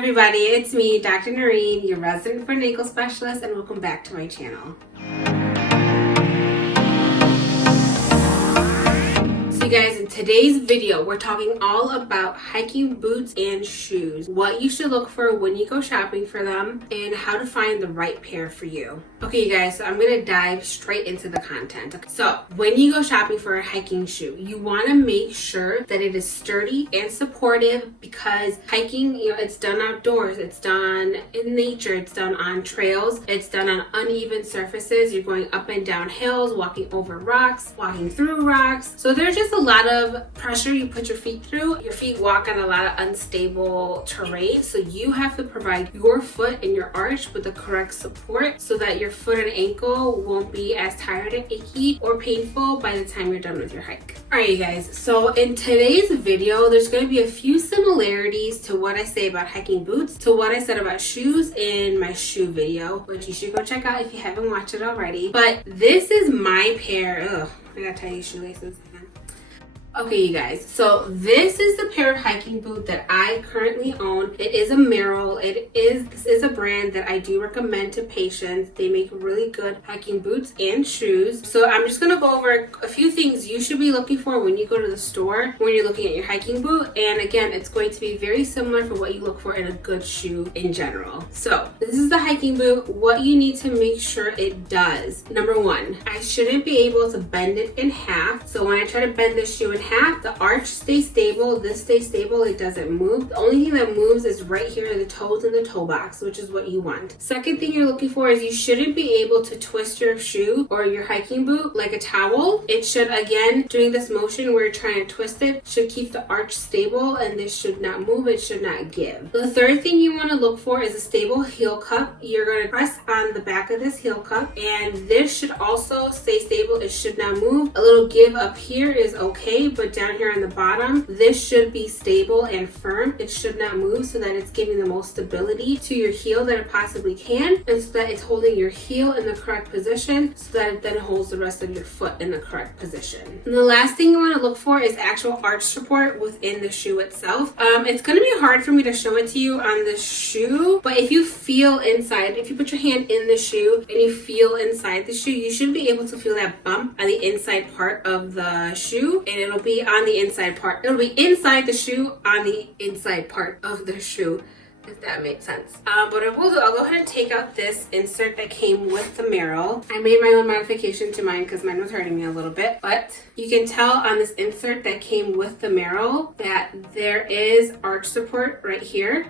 everybody, it's me, Dr. Nooreen, your resident foot and ankle specialist, and welcome back to my channel. So you guys, in today's video, we're talking all about hiking boots and shoes, what you should look for when you go shopping for them, and how to find the right pair for you. Okay, you guys, so I'm gonna dive straight into the content. Okay, so when you go shopping for a hiking shoe, you wanna make sure that it is sturdy and supportive, because hiking, it's done outdoors, it's done in nature, it's done on trails, it's done on uneven surfaces. You're going up and down hills, walking over rocks, walking through rocks. So there's just a lot of pressure you put your feet through. Your feet walk on a lot of unstable terrain, so you have to provide your foot and your arch with the correct support so that your foot and ankle won't be as tired and achy or painful by the time you're done with your hike. Alright, you guys, so in today's video, there's going to be a few similarities to what I say about hiking boots to what I said about shoes in my shoe video, which you should go check out if you haven't watched it already. But this is my pair. I gotta tie these shoelaces. Okay, you guys, so this is the pair of hiking boot that I currently own. It is a Merrell. This is a brand that I do recommend to patients. They make really good hiking boots and shoes. So I'm just gonna go over a few things you should be looking for when you go to the store, when you're looking at your hiking boot. And again, it's going to be very similar for what you look for in a good shoe in general. So this is the hiking boot. What you need to make sure it does. Number one, I shouldn't be able to bend it in half. So when I try to bend this shoe in half, the arch stays stable, this stays stable, it doesn't move. The only thing that moves is right here, the toes and the toe box, which is what you want. Second thing you're looking for is you shouldn't be able to twist your shoe or your hiking boot like a towel. It should, again, doing this motion where you're trying to twist it, should keep the arch stable, and this should not move, it should not give. The third thing you want to look for is a stable heel cup. You're going to press on the back of this heel cup, and this should also stay stable, it should not move. A little give up here is okay, but down here on the bottom, this should be stable and firm. It should not move, so that it's giving the most stability to your heel that it possibly can, and so that it's holding your heel in the correct position, so that it then holds the rest of your foot in the correct position. And the last thing you want to look for is actual arch support within the shoe itself. It's going to be hard for me to show it to you on the shoe, but if you feel inside, if you put your hand in the shoe and you feel inside the shoe, you should be able to feel that bump on the inside part of the shoe, and it'll be on the inside part. It'll be inside the shoe on the inside part of the shoe, if that makes sense. What I will do, I'll go ahead and take out this insert that came with the Merrell. I made my own modification to mine because mine was hurting me a little bit, but you can tell on this insert that came with the Merrell that there is arch support right here.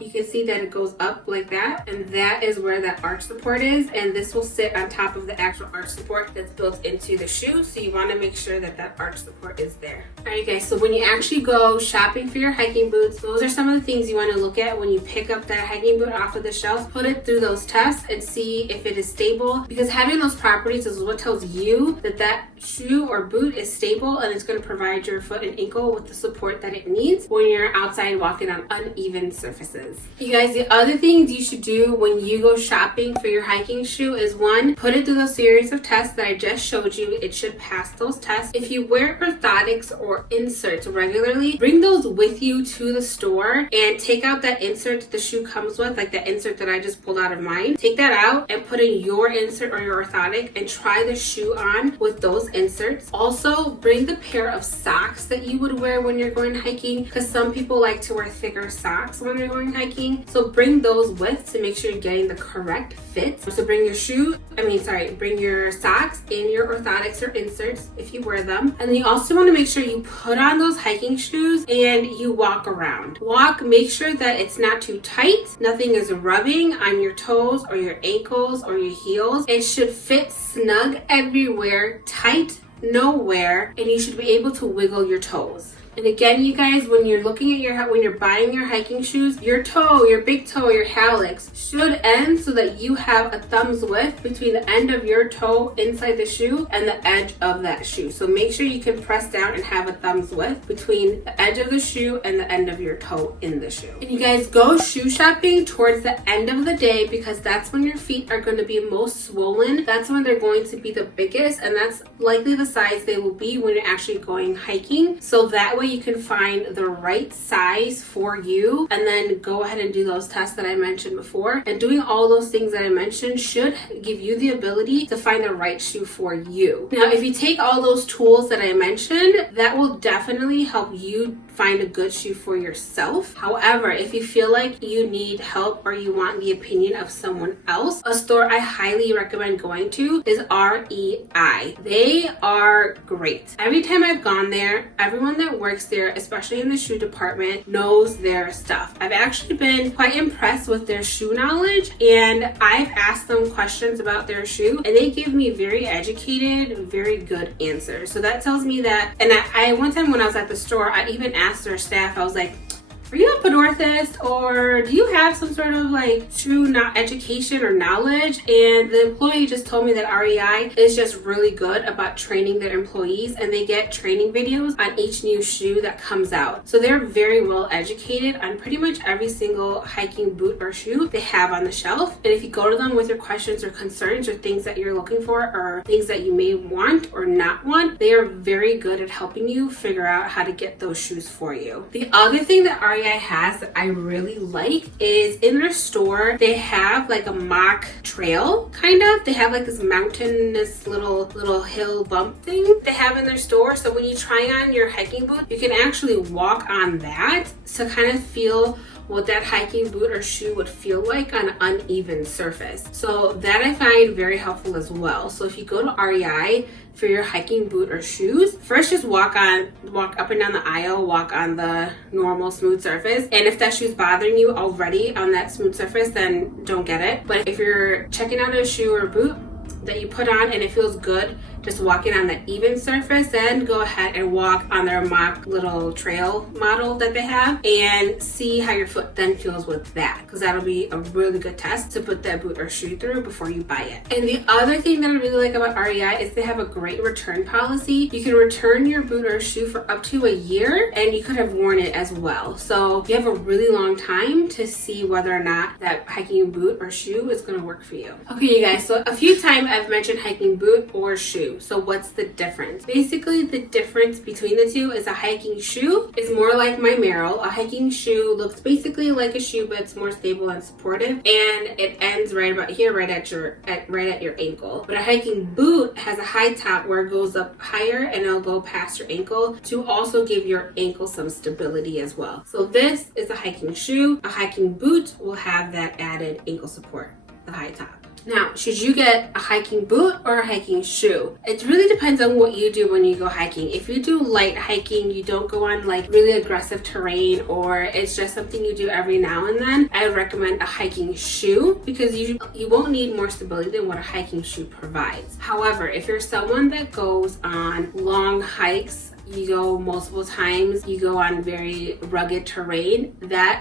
You can see that it goes up like that, and that is where that arch support is, and this will sit on top of the actual arch support that's built into the shoe, so you want to make sure that that arch support is there. Alright guys, so when you actually go shopping for your hiking boots, those are some of the things you want to look at when you pick up that hiking boot off of the shelf. Put it through those tests and see if it is stable, because having those properties is what tells you that that shoe or boot is stable, and it's going to provide your foot and ankle with the support that it needs when you're outside walking on uneven surfaces. You guys, the other things you should do when you go shopping for your hiking shoe is, one, put it through those series of tests that I just showed you. It should pass those tests. If you wear orthotics or inserts regularly, bring those with you to the store and take out that insert that the shoe comes with, like that insert that I just pulled out of mine. Take that out and put in your insert or your orthotic and try the shoe on with those inserts. Also, bring the pair of socks that you would wear when you're going hiking, because some people like to wear thicker socks when they're going hiking, so bring those with to make sure you're getting the correct fit. So bring your bring your socks and your orthotics or inserts if you wear them. And then you also want to make sure you put on those hiking shoes and you walk around. Make sure that it's not too tight, nothing is rubbing on your toes or your ankles or your heels. It should fit snug everywhere, tight nowhere, and you should be able to wiggle your toes. And again, you guys, when you're looking at when you're buying your hiking shoes, your toe, your big toe, your hallux should end so that you have a thumb's width between the end of your toe inside the shoe and the edge of that shoe. So make sure you can press down and have a thumb's width between the edge of the shoe and the end of your toe in the shoe. And you guys, go shoe shopping towards the end of the day, because that's when your feet are going to be most swollen. That's when they're going to be the biggest, and that's likely the size they will be when you're actually going hiking. So that way way you can find the right size for you and then go ahead and do those tests that I mentioned before. And doing all those things that I mentioned should give you the ability to find the right shoe for you. Now, if you take all those tools that I mentioned, that will definitely help you find a good shoe for yourself. However, if you feel like you need help or you want the opinion of someone else, a store I highly recommend going to is REI. They are great. Every time I've gone there, everyone that works there, especially in the shoe department, knows their stuff. I've actually been quite impressed with their shoe knowledge, and I've asked them questions about their shoe and they give me very educated, very good answers. So that tells me that, and I one time when I was at the store, I even asked their staff, I was like, are you a podorsist or do you have some sort of like shoe education or knowledge? And the employee just told me that REI is just really good about training their employees, and they get training videos on each new shoe that comes out. So they're very well educated on pretty much every single hiking boot or shoe they have on the shelf. And if you go to them with your questions or concerns or things that you're looking for or things that you may want or not want, they are very good at helping you figure out how to get those shoes for you. The other thing that REI has that I really like is in their store they have like a mock trail, kind of. They have like this mountainous little hill bump thing they have in their store. So when you try on your hiking boot, you can actually walk on that to kind of feel what that hiking boot or shoe would feel like on an uneven surface. So that I find very helpful as well. So if you go to REI for your hiking boot or shoes, first just walk up and down the aisle, walk on the normal smooth surface. And if that shoe's bothering you already on that smooth surface, then don't get it. But if you're checking out a shoe or boot that you put on and it feels good just walking on the even surface, then go ahead and walk on their mock little trail model that they have and see how your foot then feels with that, because that'll be a really good test to put that boot or shoe through before you buy it. And the other thing that I really like about REI is they have a great return policy. You can return your boot or shoe for up to a year and you could have worn it as well. So you have a really long time to see whether or not that hiking boot or shoe is going to work for you. Okay, you guys, so a few times I've mentioned hiking boot or shoe. So what's the difference? Basically, the difference between the two is a hiking shoe is more like my Merrell. A hiking shoe looks basically like a shoe, but it's more stable and supportive, and it ends right about here, right at your ankle. But a hiking boot has a high top where it goes up higher and it'll go past your ankle to also give your ankle some stability as well. So this is a hiking shoe. A hiking boot will have that added ankle support, the high top. Now, should you get a hiking boot or a hiking shoe? It really depends on what you do when you go hiking. If you do light hiking, you don't go on like really aggressive terrain, or it's just something you do every now and then, I would recommend a hiking shoe because you won't need more stability than what a hiking shoe provides. However, if you're someone that goes on long hikes, you go multiple times, you go on very rugged terrain,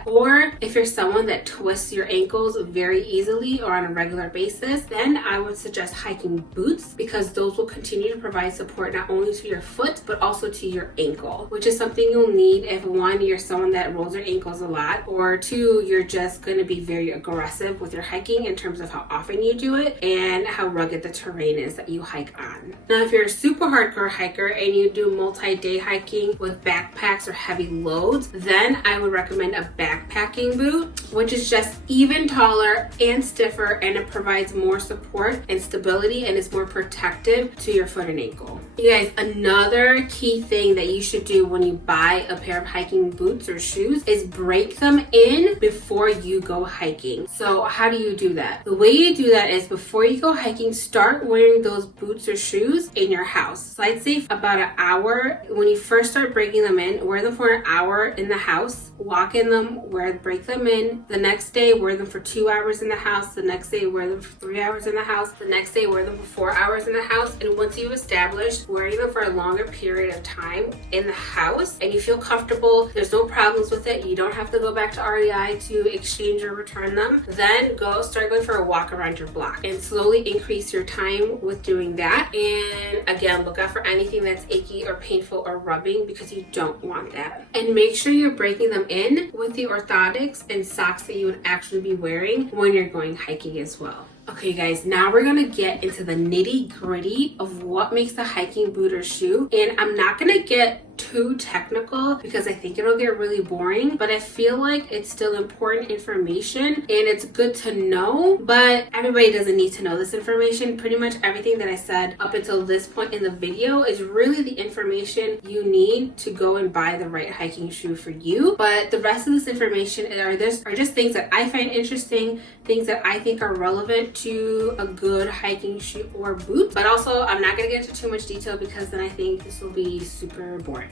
or if you're someone that twists your ankles very easily or on a regular basis, then I would suggest hiking boots because those will continue to provide support not only to your foot but also to your ankle, which is something you'll need if one, you're someone that rolls your ankles a lot, or two, you're just going to be very aggressive with your hiking in terms of how often you do it and how rugged the terrain is that you hike on. Now, if you're a super hardcore hiker and you do multi-day hiking with backpacks or heavy loads, then I would recommend a backpacking boot, which is just even taller and stiffer, and it provides more support and stability and is more protective to your foot and ankle. You guys, another key thing that you should do when you buy a pair of hiking boots or shoes is break them in before you go hiking. So how do you do that? The way you do that is before you go hiking, start wearing those boots or shoes in your house. So I'd say about an hour. When you first start breaking them in, wear them for an hour in the house, walk in them, break them in. The next day, wear them for 2 hours in the house. The next day, wear them for 3 hours in the house. The next day, wear them for 4 hours in the house. And once you've established wearing them for a longer period of time in the house and you feel comfortable, there's no problems with it, you don't have to go back to REI to exchange or return them, then start going for a walk around your block and slowly increase your time with doing that. And again, look out for anything that's achy or painful or rubbing because you don't want that. And make sure you're breaking them in with the orthotics and socks that you would actually be wearing when you're going hiking as well. Okay, guys, now we're gonna get into the nitty-gritty of what makes a hiking boot or shoe. And I'm not gonna get too technical because I think it'll get really boring, but I feel like it's still important information and it's good to know, but everybody doesn't need to know this information. Pretty much everything that I said up until this point in the video is really the information you need to go and buy the right hiking shoe for you. But the rest of this information are just things that I find interesting, things that I think are relevant to a good hiking shoe or boot. But also, I'm not gonna get into too much detail because then I think this will be super boring.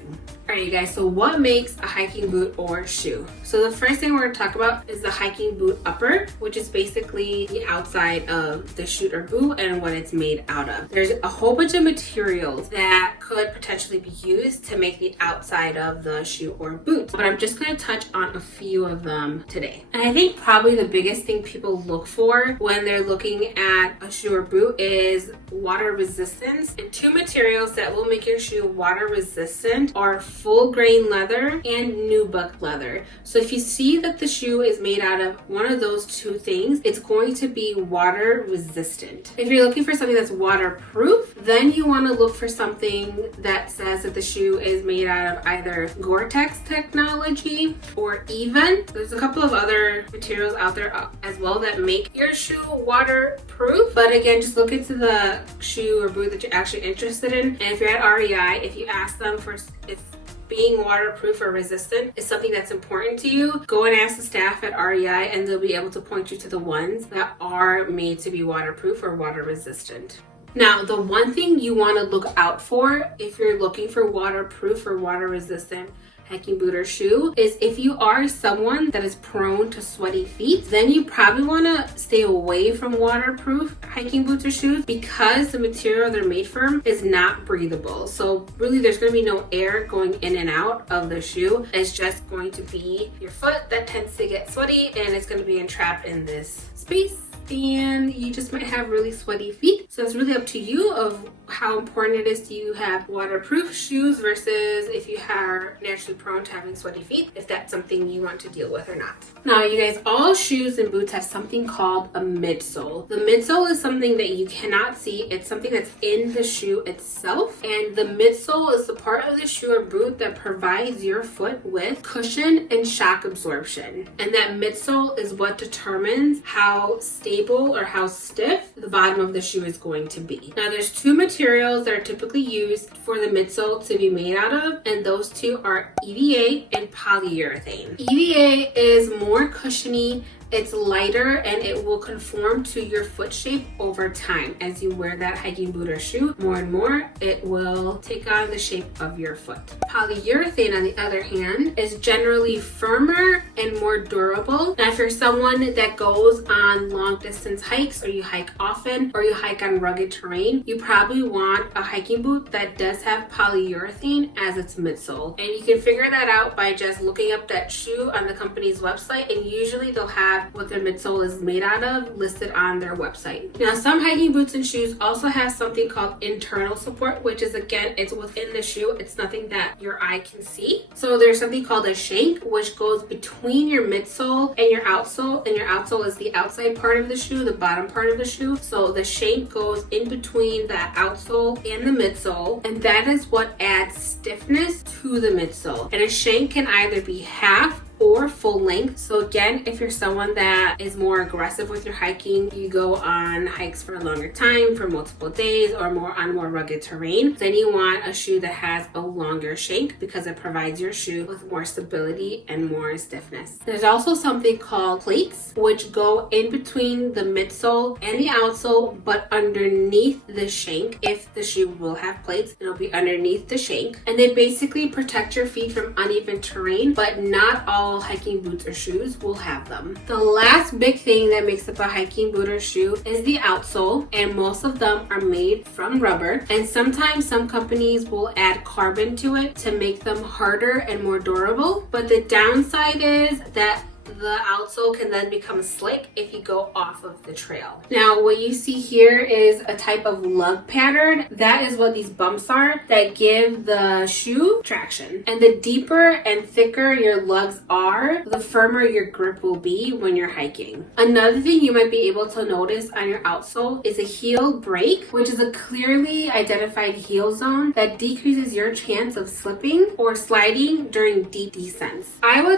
Alright, you guys, so what makes a hiking boot or shoe? So the first thing we're going to talk about is the hiking boot upper, which is basically the outside of the shoe or boot and what it's made out of. There's a whole bunch of materials that could potentially be used to make the outside of the shoe or boot, but I'm just going to touch on a few of them today. And I think probably the biggest thing people look for when they're looking at a shoe or boot is water resistance. And two materials that will make your shoe water resistant are full grain leather and nubuck leather. So if you see that the shoe is made out of one of those two things, it's going to be water resistant. If you're looking for something that's waterproof, then you want to look for something that says that the shoe is made out of either Gore-Tex technology or Event. There's a couple of other materials out there as well that make your shoe waterproof, but again, just look into the shoe or boot that you're actually interested in. And if you're at REI, if you ask them for if being waterproof or resistant is something that's important to you, go and ask the staff at REI and they'll be able to point you to the ones that are made to be waterproof or water resistant. Now, the one thing you want to look out for if you're looking for waterproof or water resistant hiking boot or shoe is if you are someone that is prone to sweaty feet, then you probably want to stay away from waterproof hiking boots or shoes because the material they're made from is not breathable. So really there's going to be no air going in and out of the shoe. It's just going to be your foot that tends to get sweaty and it's going to be entrapped in this space, and you just might have really sweaty feet. So it's really up to you of how important it is to you have waterproof shoes versus if you are naturally prone to having sweaty feet, if that's something you want to deal with or not. Now, you guys, all shoes and boots have something called a midsole. The midsole is something that you cannot see. It's something that's in the shoe itself, and the midsole is the part of the shoe or boot that provides your foot with cushion and shock absorption. And that midsole is what determines how stable or how stiff the bottom of the shoe is going to be. Now, there's two materials that are typically used for the midsole to be made out of, and those two are EVA and polyurethane. EVA is more cushiony, it's lighter, and it will conform to your foot shape over time. As you wear that hiking boot or shoe more and more, it will take on the shape of your foot. Polyurethane, on the other hand, is generally firmer and more durable. Now, if you're someone that goes on long distance hikes, or you hike often, or you hike on rugged terrain, you probably want a hiking boot that does have polyurethane as its midsole. And you can figure that out by just looking up that shoe on the company's website, and usually they'll have what their midsole is made out of listed on their website. Now, some hiking boots and shoes also have something called internal support, which is, again, it's within the shoe. It's nothing that your eye can see. So there's something called a shank, which goes between your midsole and your outsole, and your outsole is the outside part of the shoe, the bottom part of the shoe. So the shank goes in between the outsole and the midsole, and that is what adds stiffness to the midsole. And a shank can either be half or full length. So again, if you're someone that is more aggressive with your hiking, you go on hikes for a longer time, for multiple days, or more rugged terrain, then you want a shoe that has a longer shank because it provides your shoe with more stability and more stiffness. There's also something called plates, which go in between the midsole and the outsole, but underneath the shank. If the shoe will have plates, it'll be underneath the shank, and they basically protect your feet from uneven terrain, but not all hiking boots or shoes will have them. The last big thing that makes up a hiking boot or shoe is the outsole, and most of them are made from rubber, and sometimes some companies will add carbon to it to make them harder and more durable. But the downside is that the outsole can then become slick if you go off of the trail. Now, what you see here is a type of lug pattern. That is what these bumps are that give the shoe traction. And the deeper and thicker your lugs are, the firmer your grip will be when you're hiking. Another thing you might be able to notice on your outsole is a heel break, which is a clearly identified heel zone that decreases your chance of slipping or sliding during deep descents.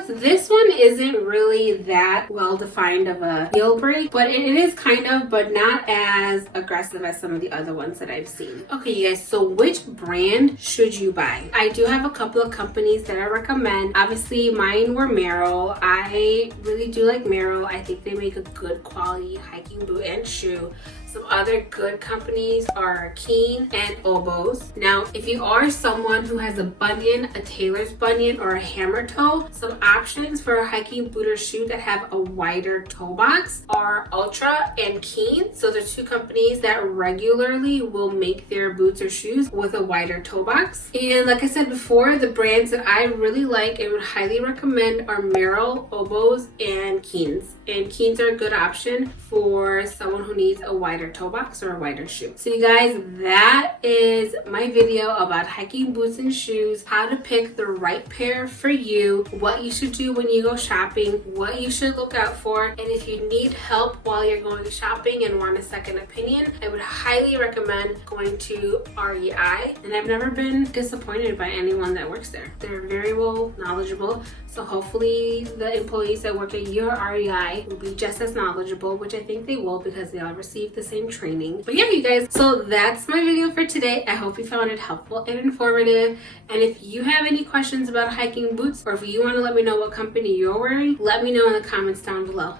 This one isn't really that well defined of a heel break, but it is kind of, but not as aggressive as some of the other ones that I've seen. Okay, you guys, so which brand should you buy? I do have a couple of companies that I recommend. Obviously, mine were Merrell. I really do like Merrell. I think they make a good quality hiking boot and shoe. Some other good companies are Keen and Oboz. Now, if you are someone who has a bunion, a tailor's bunion, or a hammer toe, some options for a hiking boot or shoe that have a wider toe box are Ultra and Keen. So they're two companies that regularly will make their boots or shoes with a wider toe box. And like I said before, the brands that I really like and would highly recommend are Merrell, Oboz, and Keen's. And Keen's are a good option for someone who needs a wider toe box or a wider shoe. So you guys, that is my video about hiking boots and shoes, how to pick the right pair for you, what you should do when you go shopping, what you should look out for, and if you need help while you're going shopping and want a second opinion, I would highly recommend going to REI. And I've never been disappointed by anyone that works there. They're very well knowledgeable. So hopefully the employees that work at your REI will be just as knowledgeable, which I think they will because they all receive the same training. But yeah, you guys, so that's my video for today. I hope you found it helpful and informative. And if you have any questions about hiking boots, or if you want to let me know what company you're wearing, let me know in the comments down below.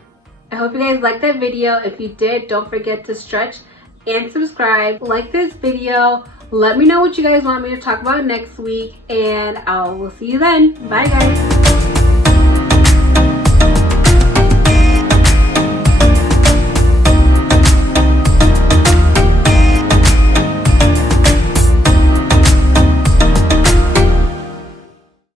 I hope you guys liked that video. If you did, don't forget to stretch and subscribe. Like this video. Let me know what you guys want me to talk about next week, and I will see you then. Bye guys.